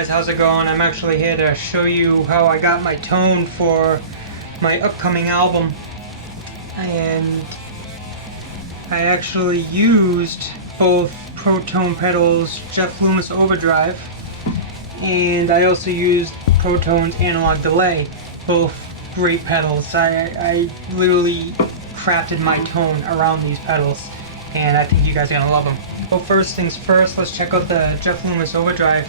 guys, how's it going? I'm actually here to show you how I got my tone for my upcoming album. And I actually used both Pro Tone pedals, Jeff Loomis Overdrive, and I also used Pro Tone's Analog Delay. Both great pedals. I literally crafted my tone around these pedals, and I think you guys are gonna love them. Well, first things first, let's check out the Jeff Loomis Overdrive.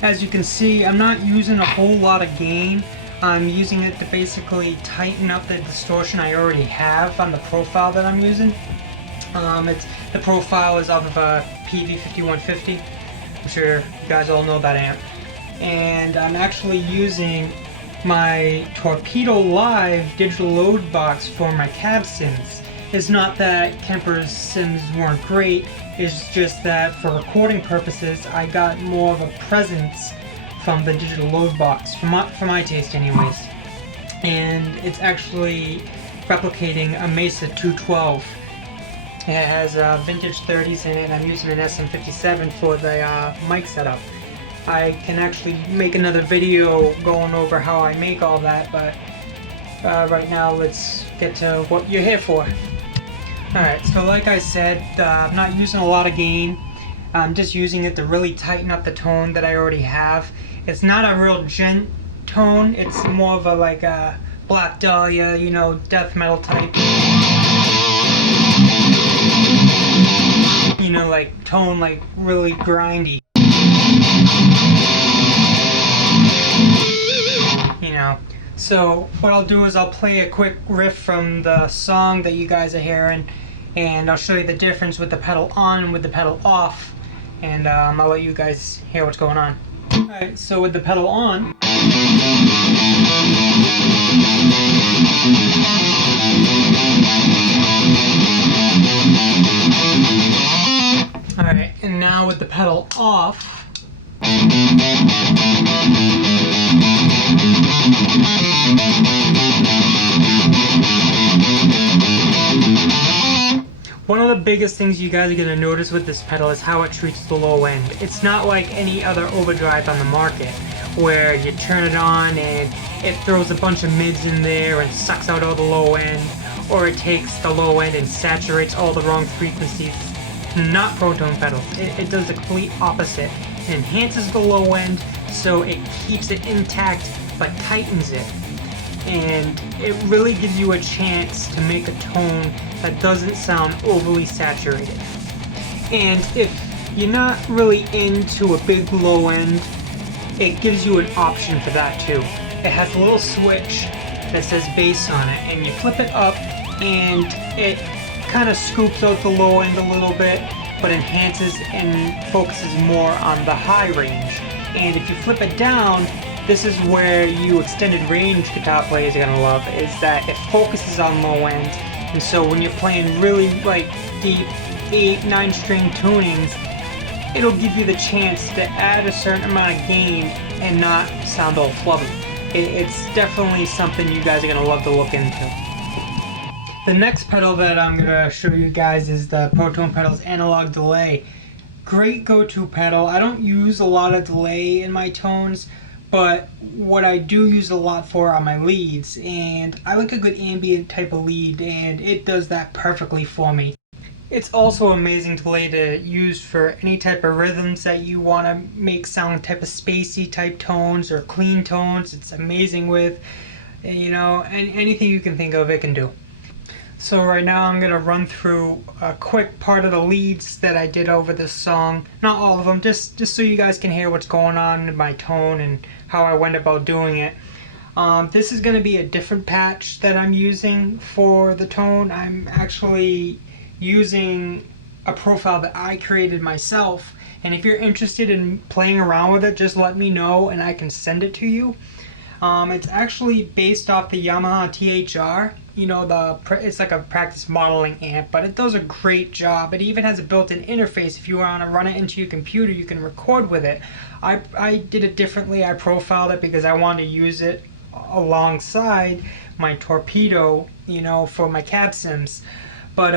As you can see, I'm not using a whole lot of gain. I'm using it to basically tighten up the distortion I already have on the profile that I'm using. The profile is off of a PV5150. I'm sure you guys all know that amp. And I'm actually using my Torpedo Live digital load box for my cab sims. It's not that Kemper's sims weren't great, it's just that for recording purposes I got more of a presence from the digital load box, for my taste anyways. And it's actually replicating a Mesa 212. It has vintage 30s in it, and I'm using an SM57 for the mic setup. I can actually make another video going over how I make all that, but right now let's get to what you're here for. Alright, so like I said, I'm not using a lot of gain. I'm just using it to really tighten up the tone that I already have. It's not a real gent tone, it's more of a like a Black Dahlia, you know, death metal type. You know, like tone, like really grindy. You know, so what I'll do is I'll play a quick riff from the song that you guys are hearing, and I'll show you the difference with the pedal on and with the pedal off, and I'll let you guys hear what's going on. Alright, so with the pedal on, alright, and now with the pedal off, one of the biggest things you guys are going to notice with this pedal is how it treats the low end. It's not like any other overdrive on the market where you turn it on and it throws a bunch of mids in there and sucks out all the low end, or it takes the low end and saturates all the wrong frequencies. Not Pro Tone pedals. It does the complete opposite. It enhances the low end so it keeps it intact but tightens it. And it really gives you a chance to make a tone that doesn't sound overly saturated. And if you're not really into a big low end, it gives you an option for that too. It has a little switch that says bass on it, and you flip it up and it kind of scoops out the low end a little bit, but enhances and focuses more on the high range. And if you flip it down, this is where you extended range guitar players are gonna love, is that it focuses on low end. And so when you're playing really like deep 8-9 string tunings, it'll give you the chance to add a certain amount of gain and not sound all flubby. It's definitely something you guys are gonna love to look into. The next pedal that I'm gonna show you guys is the Pro Tone pedal's Analog Delay. Great go-to pedal. I don't use a lot of delay in my tones, but what I do use a lot for are my leads, and I like a good ambient type of lead, and it does that perfectly for me. It's also amazing delay to use for any type of rhythms that you want to make sound type of spacey type tones or clean tones. It's amazing with, you know, anything you can think of it can do. So right now I'm going to run through a quick part of the leads that I did over this song. Not all of them, just so you guys can hear what's going on in my tone and how I went about doing it. This is going to be a different patch that I'm using for the tone. I'm actually using a profile that I created myself, and if you're interested in playing around with it, just let me know and I can send it to you. It's actually based off the Yamaha THR. You know, it's like a practice modeling amp, but it does a great job. It even has a built-in interface. If you want to run it into your computer, you can record with it. I did it differently. I profiled it because I wanted to use it alongside my Torpedo, you know, for my cab sims. But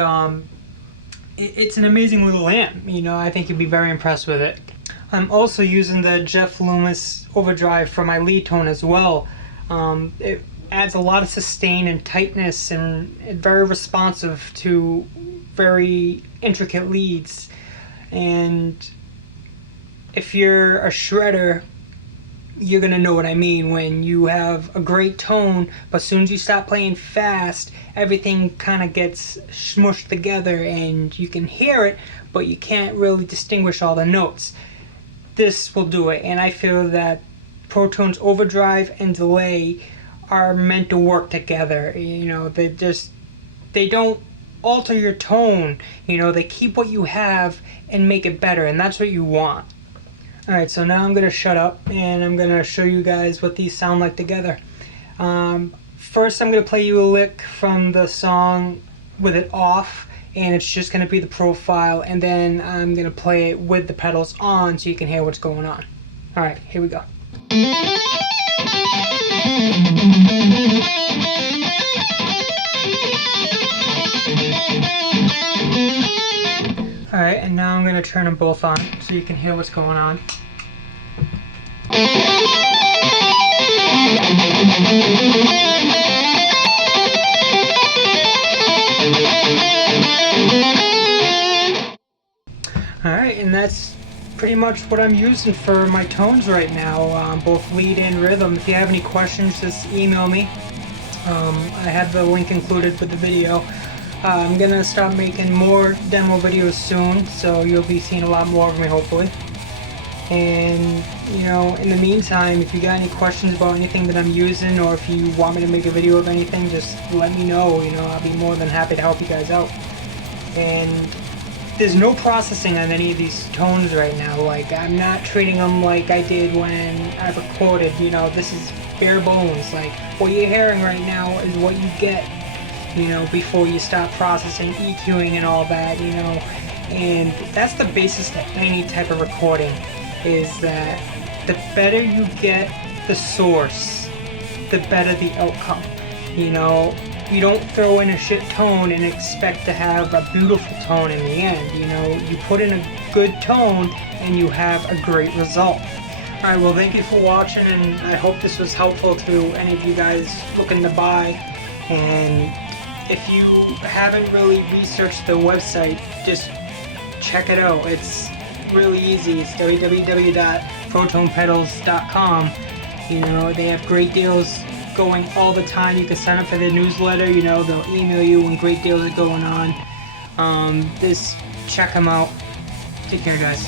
it's an amazing little amp. You know, I think you'd be very impressed with it. I'm also using the Jeff Loomis overdrive for my lead tone as well. It adds a lot of sustain and tightness, and very responsive to very intricate leads. And if you're a shredder, you're gonna know what I mean when you have a great tone, but as soon as you stop playing fast, everything kind of gets smushed together and you can hear it, but you can't really distinguish all the notes. This will do it, and I feel that Pro Tone's overdrive and delay are meant to work together. You know, they don't alter your tone. You know, they keep what you have and make it better, and that's what you want. Alright, so now I'm going to shut up and I'm going to show you guys what these sound like together. First I'm going to play you a lick from the song with it off, and it's just going to be the profile, and then I'm going to play it with the pedals on so you can hear what's going on. Alright, here we go. Alright, and now I'm going to turn them both on so you can hear what's going on. Alright, and that's pretty much what I'm using for my tones right now, both lead and rhythm. If you have any questions, just email me. I have the link included with the video. I'm gonna start making more demo videos soon, so you'll be seeing a lot more of me hopefully. And you know, in the meantime, if you got any questions about anything that I'm using, or if you want me to make a video of anything, just let me know. You know, I'll be more than happy to help you guys out. And there's no processing on any of these tones right now. Like, I'm not treating them like I did when I recorded. You know, this is bare bones. Like, what you're hearing right now is what you get, you know, before you start processing, EQing and all that, you know. And that's the basis to any type of recording, is that the better you get the source, the better the outcome. You know, you don't throw in a shit tone and expect to have a beautiful tone in the end. You know, you put in a good tone and you have a great result. Alright, well, thank you for watching, and I hope this was helpful to any of you guys looking to buy. And if you haven't really researched the website, just check it out. It's really easy. It's www.protonepedals.com. You know, they have great deals going all the time. You can sign up for their newsletter. You know, they'll email you when great deals are going on. Just check them out. Take care, guys.